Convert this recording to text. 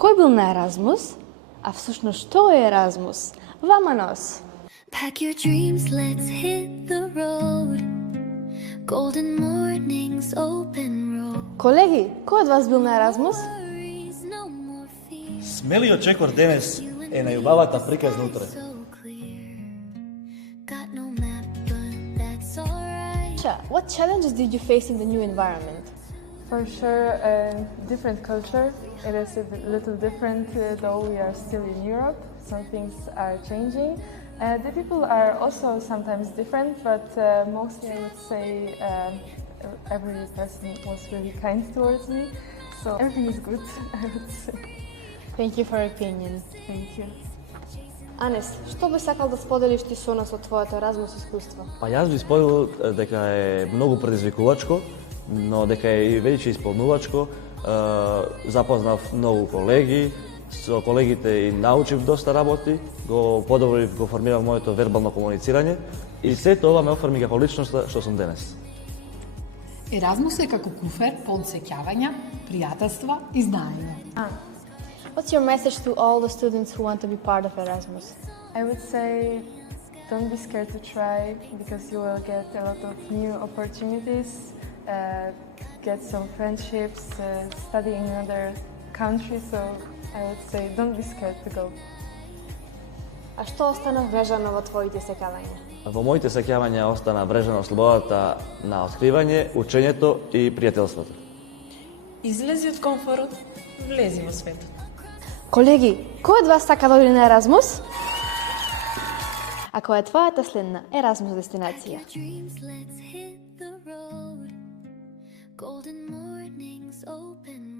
кој бил на Еразмус? А всушност што е Еразмус? Ваманос! Pack your dreams, let's hit the road. Golden mornings, open road. Колеги, кој од вас бил на Еразмус? Worries, no more fear. Смелиот чекор денес е најубавата приказна утре. So clear. Got no map, but that's alright. What challenges did you face in the new environment? For sure, a different culture. It is a little different, though we are still in Europe. Some things are changing. The people are also sometimes different, but mostly I would say every person was really kind towards me. So everything is good, I would say. Thank you for your opinion. Thank you. Анес, што би сакал да споделиш ти со нас од твоето Еразмус искуство? Па јас би споделил дека е многу предизвикувачко, но дека е и веќе исполнувачко. Запознав многу колеги, со колегите и научив доста работи, го подобрив, го формирав моето вербално комуницирање и сето ова ме оформи како личноста што сум денес. Еразмус е како куфер полн сеќавања, пријателства и знаење. What's your message to all the students who want to be part of Erasmus? I would say don't be scared to try because you will get a lot of new opportunities, get some friendships, study in another country, so I would say don't be scared to go. А што остана врежано во твоите сеќавања? Во моите сеќавања остана врежано слободата на откривање, учењето и пријателството. Излези од комфорот, влези во светот. Колеги, кој од вас сака да оди на Еразмус? А која е твојата следна Еразмус дестинација? Dreams, let's hit the road. Golden mornings, open